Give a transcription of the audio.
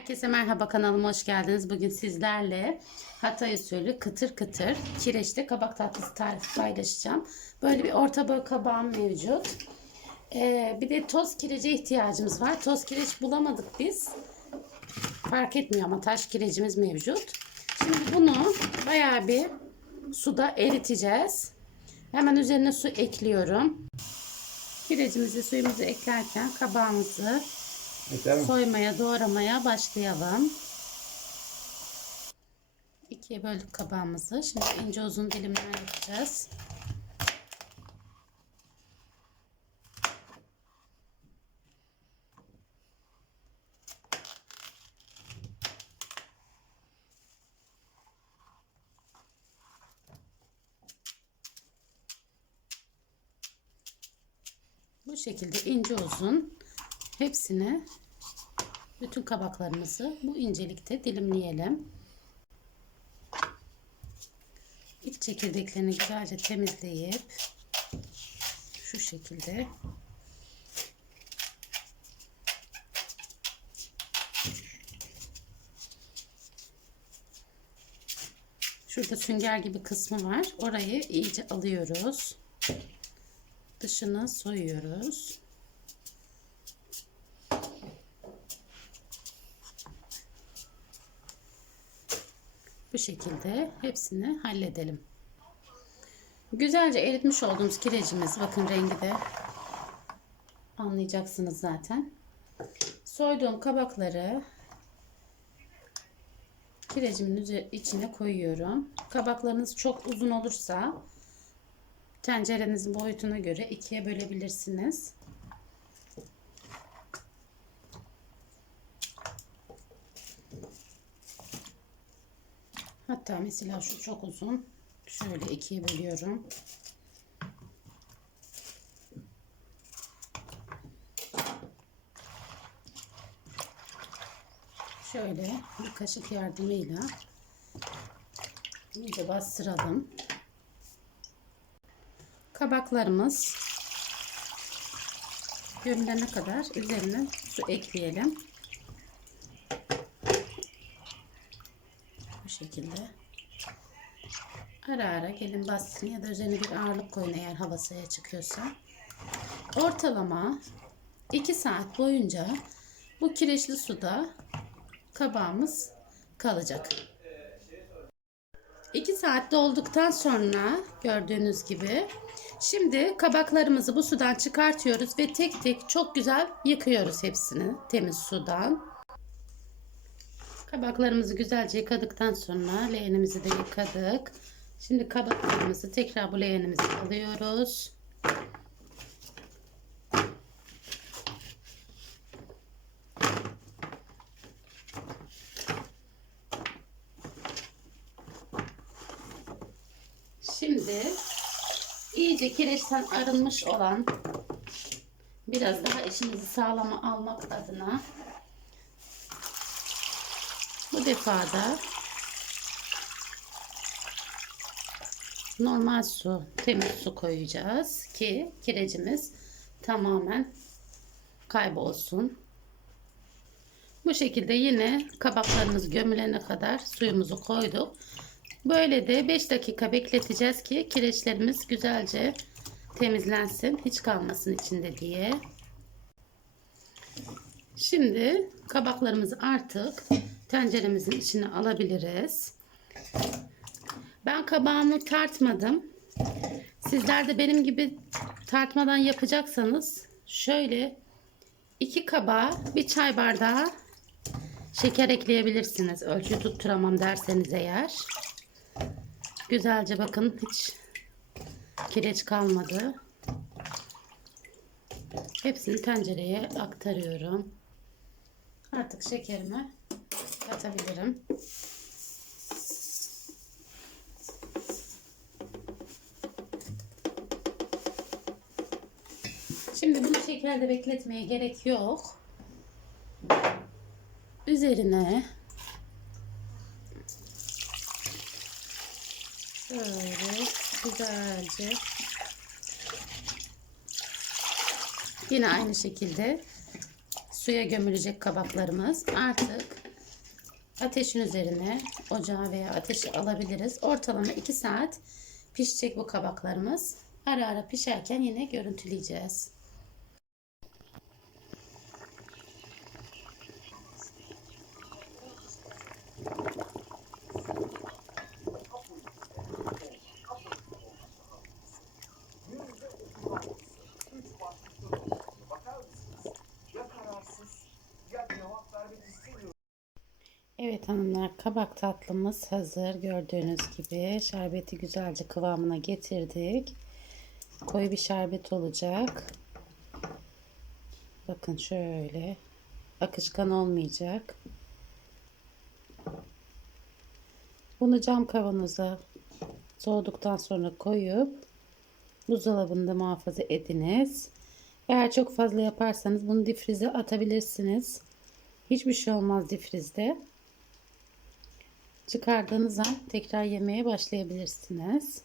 Herkese merhaba kanalıma hoş geldiniz. Bugün sizlerle Hatay usulü kıtır kıtır kireçte kabak tatlısı tarifi paylaşacağım. Böyle bir orta boy kabağım mevcut. Ee, bir de toz kirece ihtiyacımız var. Toz kireç bulamadık biz. Fark etmiyor ama taş kirecimiz mevcut. Şimdi bunu bayağı bir suda eriteceğiz. Hemen üzerine su ekliyorum. Kirecimizi suyumuzu eklerken kabağımızı Yeter soymaya, doğramaya başlayalım. İkiye böldük kabağımızı. Şimdi ince uzun dilimler yapacağız. Bu şekilde ince uzun hepsini bütün kabaklarımızı bu incelikte dilimleyelim. İç çekirdeklerini güzelce temizleyip şu şekilde Şurada sünger gibi kısmı var. Orayı iyice alıyoruz. Dışını soyuyoruz. Bu şekilde hepsini halledelim. Güzelce eritmiş olduğumuz kirecimiz bakın rengi de anlayacaksınız zaten. Soyduğum kabakları kirecimin içine koyuyorum. Kabaklarınız çok uzun olursa tencerenizin boyutuna göre ikiye bölebilirsiniz. Hatta mesela şu çok uzun. Şöyle ikiye bölüyorum. Şöyle bir kaşık yardımıyla iyice bastıralım. Kabaklarımız gömülene kadar üzerine su ekleyelim. Şekilde. Ara ara gelin bastırın ya da üzerine bir ağırlık koyun eğer hava suya çıkıyorsa. Ortalama 2 saat boyunca bu kireçli suda kabağımız kalacak. 2 saat dolduktan sonra gördüğünüz gibi şimdi kabaklarımızı bu sudan çıkartıyoruz ve tek tek çok güzel yıkıyoruz hepsini temiz sudan. Kabaklarımızı güzelce yıkadıktan sonra leğenimizi de yıkadık. Şimdi kabaklarımızı tekrar bu leğenimize alıyoruz. Şimdi iyice kireçten arınmış olan biraz daha işimizi sağlama almak adına bu defada normal su, temiz su koyacağız ki kirecimiz tamamen kaybolsun. Bu şekilde yine kabaklarımız gömülene kadar suyumuzu koyduk. Böyle de 5 dakika bekleteceğiz ki kireçlerimiz güzelce temizlensin. Hiç kalmasın içinde diye. Şimdi kabaklarımızı artık tenceremizin içine alabiliriz. Ben kabağımı tartmadım. Sizler de benim gibi tartmadan yapacaksanız şöyle iki kabağa bir çay bardağı şeker ekleyebilirsiniz. Ölçü tutturamam derseniz eğer. Güzelce bakın hiç kireç kalmadı. Hepsini tencereye aktarıyorum. Artık şekerimi katabilirim. Şimdi bunu şekerde bekletmeye gerek yok. Üzerine şöyle güzelce yine aynı şekilde suya gömülecek kabaklarımız artık ateşin üzerine ocağı veya ateşi alabiliriz. Ortalama 2 saat pişecek bu kabaklarımız. Ara ara pişerken yine görüntüleyeceğiz. Evet hanımlar kabak tatlımız hazır. Gördüğünüz gibi şerbeti güzelce kıvamına getirdik. Koyu bir şerbet olacak. Bakın şöyle. Akışkan olmayacak. Bunu cam kavanoza soğuduktan sonra koyup buzdolabında muhafaza ediniz. Eğer çok fazla yaparsanız bunu difrize atabilirsiniz. Hiçbir şey olmaz difrizde. Çıkardığınız an tekrar yemeye başlayabilirsiniz.